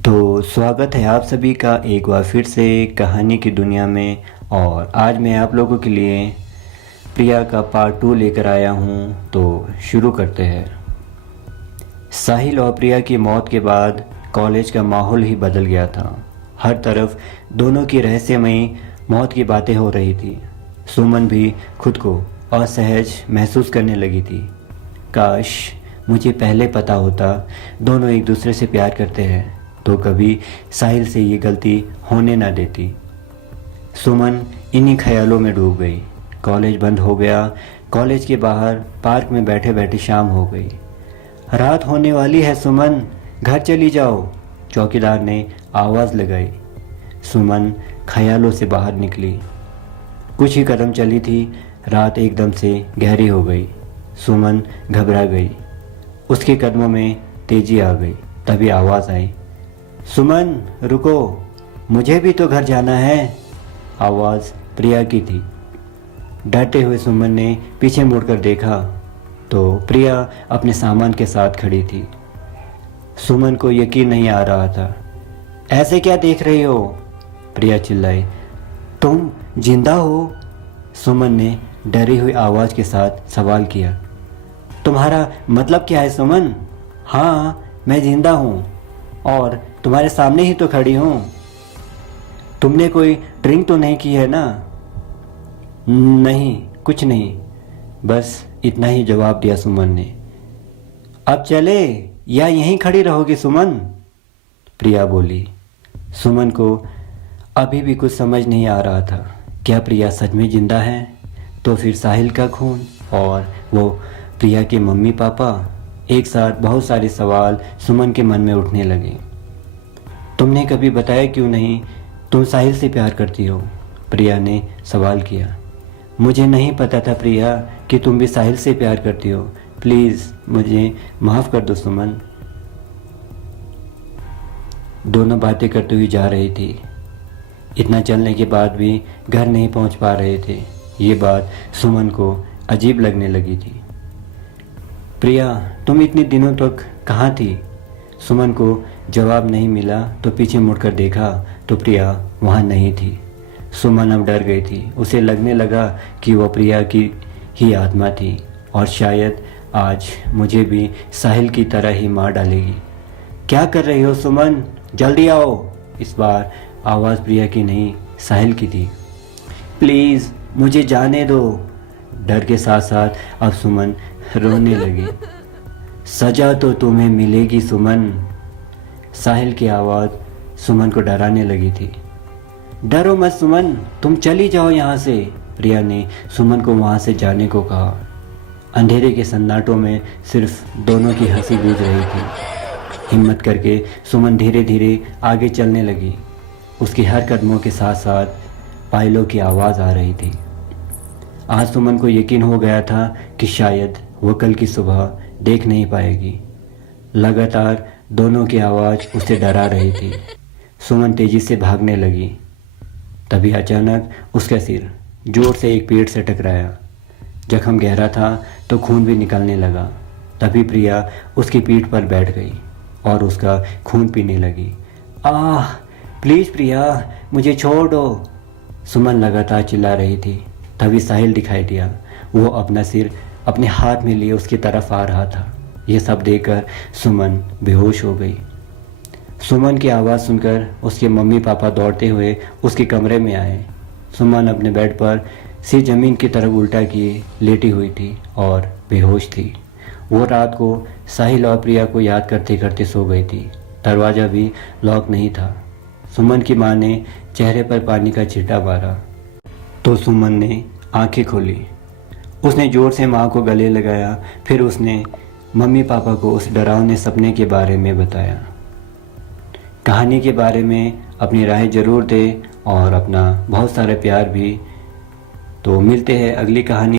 तो स्वागत है आप सभी का एक बार फिर से कहानी की दुनिया में। और आज मैं आप लोगों के लिए प्रिया का पार्ट 2 लेकर आया हूँ। तो शुरू करते हैं। साहिल और प्रिया की मौत के बाद कॉलेज का माहौल ही बदल गया था। हर तरफ दोनों की रहस्यमयी मौत की बातें हो रही थी। सुमन भी खुद को असहज महसूस करने लगी थी। काश मुझे पहले पता होता दोनों एक दूसरे से प्यार करते हैं तो कभी साहिल से ये गलती होने ना देती। सुमन इन्हीं ख्यालों में डूब गई। कॉलेज बंद हो गया। कॉलेज के बाहर पार्क में बैठे बैठे शाम हो गई। रात होने वाली है सुमन, घर चली जाओ, चौकीदार ने आवाज़ लगाई। सुमन ख्यालों से बाहर निकली। कुछ ही कदम चली थी, रात एकदम से गहरी हो गई। सुमन घबरा गई। उसके कदमों में तेजी आ गई। तभी आवाज़ आई, सुमन रुको, मुझे भी तो घर जाना है। आवाज़ प्रिया की थी। डरते हुए सुमन ने पीछे मुड़कर देखा तो प्रिया अपने सामान के साथ खड़ी थी। सुमन को यकीन नहीं आ रहा था। ऐसे क्या देख रही हो? प्रिया चिल्लाई। तुम जिंदा हो? सुमन ने डरी हुई आवाज़ के साथ सवाल किया। तुम्हारा मतलब क्या है सुमन? हाँ, मैं जिंदा हूँ और तुम्हारे सामने ही तो खड़ी हूँ। तुमने कोई ड्रिंक तो नहीं की है ना? नहीं, कुछ नहीं, बस इतना ही जवाब दिया सुमन ने। अब चले या यहीं खड़ी रहोगी सुमन? प्रिया बोली। सुमन को अभी भी कुछ समझ नहीं आ रहा था। क्या प्रिया सच में जिंदा है? तो फिर साहिल का खून और वो प्रिया के मम्मी पापा, एक साथ बहुत सारे सवाल सुमन के मन में उठने लगे। तुमने कभी बताया क्यों नहीं तुम साहिल से प्यार करती हो? प्रिया ने सवाल किया। मुझे नहीं पता था प्रिया कि तुम भी साहिल से प्यार करती हो। प्लीज़ मुझे माफ़ कर दो सुमन। दोनों बातें करते हुए जा रही थी। इतना चलने के बाद भी घर नहीं पहुंच पा रहे थे। ये बात सुमन को अजीब लगने लगी थी। प्रिया, तुम इतने दिनों तक कहाँ थी? सुमन को जवाब नहीं मिला तो पीछे मुड़कर देखा तो प्रिया वहाँ नहीं थी। सुमन अब डर गई थी। उसे लगने लगा कि वह प्रिया की ही आत्मा थी और शायद आज मुझे भी साहिल की तरह ही मार डालेगी। क्या कर रही हो सुमन? जल्दी आओ। इस बार आवाज़ प्रिया की नहीं, साहिल की थी। प्लीज़ मुझे जाने दो। डर के साथ साथ अब सुमन रोने लगी। सजा तो तुम्हें मिलेगी सुमन। साहिल की आवाज़ सुमन को डराने लगी थी। डरो मत सुमन, तुम चली जाओ यहाँ से। प्रिया ने सुमन को वहाँ से जाने को कहा। अंधेरे के सन्नाटों में सिर्फ दोनों की हंसी गूंज रही थी। हिम्मत करके सुमन धीरे धीरे आगे चलने लगी। उसके हर कदमों के साथ साथ पायलों की आवाज़ आ रही थी। आज सुमन को यकीन हो गया था कि शायद वो कल की सुबह देख नहीं पाएगी। लगातार दोनों की आवाज़ उसे डरा रही थी। सुमन तेज़ी से भागने लगी। तभी अचानक उसका सिर जोर से एक पेड़ से टकराया। जख्म गहरा था तो खून भी निकलने लगा। तभी प्रिया उसकी पीठ पर बैठ गई और उसका खून पीने लगी। आह, प्लीज़ प्रिया, मुझे छोड़ दो। सुमन लगातार चिल्ला रही थी। तभी साहिल दिखाई दिया। वो अपना सिर अपने हाथ में लिए उसकी तरफ आ रहा था। ये सब देखकर सुमन बेहोश हो गई। सुमन की आवाज़ सुनकर उसके मम्मी पापा दौड़ते हुए उसके कमरे में आए। सुमन अपने बेड पर सिर ज़मीन की तरफ उल्टा किए लेटी हुई थी और बेहोश थी। वो रात को साहिल और प्रिया को याद करते करते सो गई थी। दरवाज़ा भी लॉक नहीं था। सुमन की माँ ने चेहरे पर पानी का छींटा मारा तो सुमन ने आंखें खोली। उसने ज़ोर से माँ को गले लगाया। फिर उसने मम्मी पापा को उस डरावने सपने के बारे में बताया। कहानी के बारे में अपनी राय ज़रूर दें और अपना बहुत सारा प्यार भी। तो मिलते हैं अगली कहानी।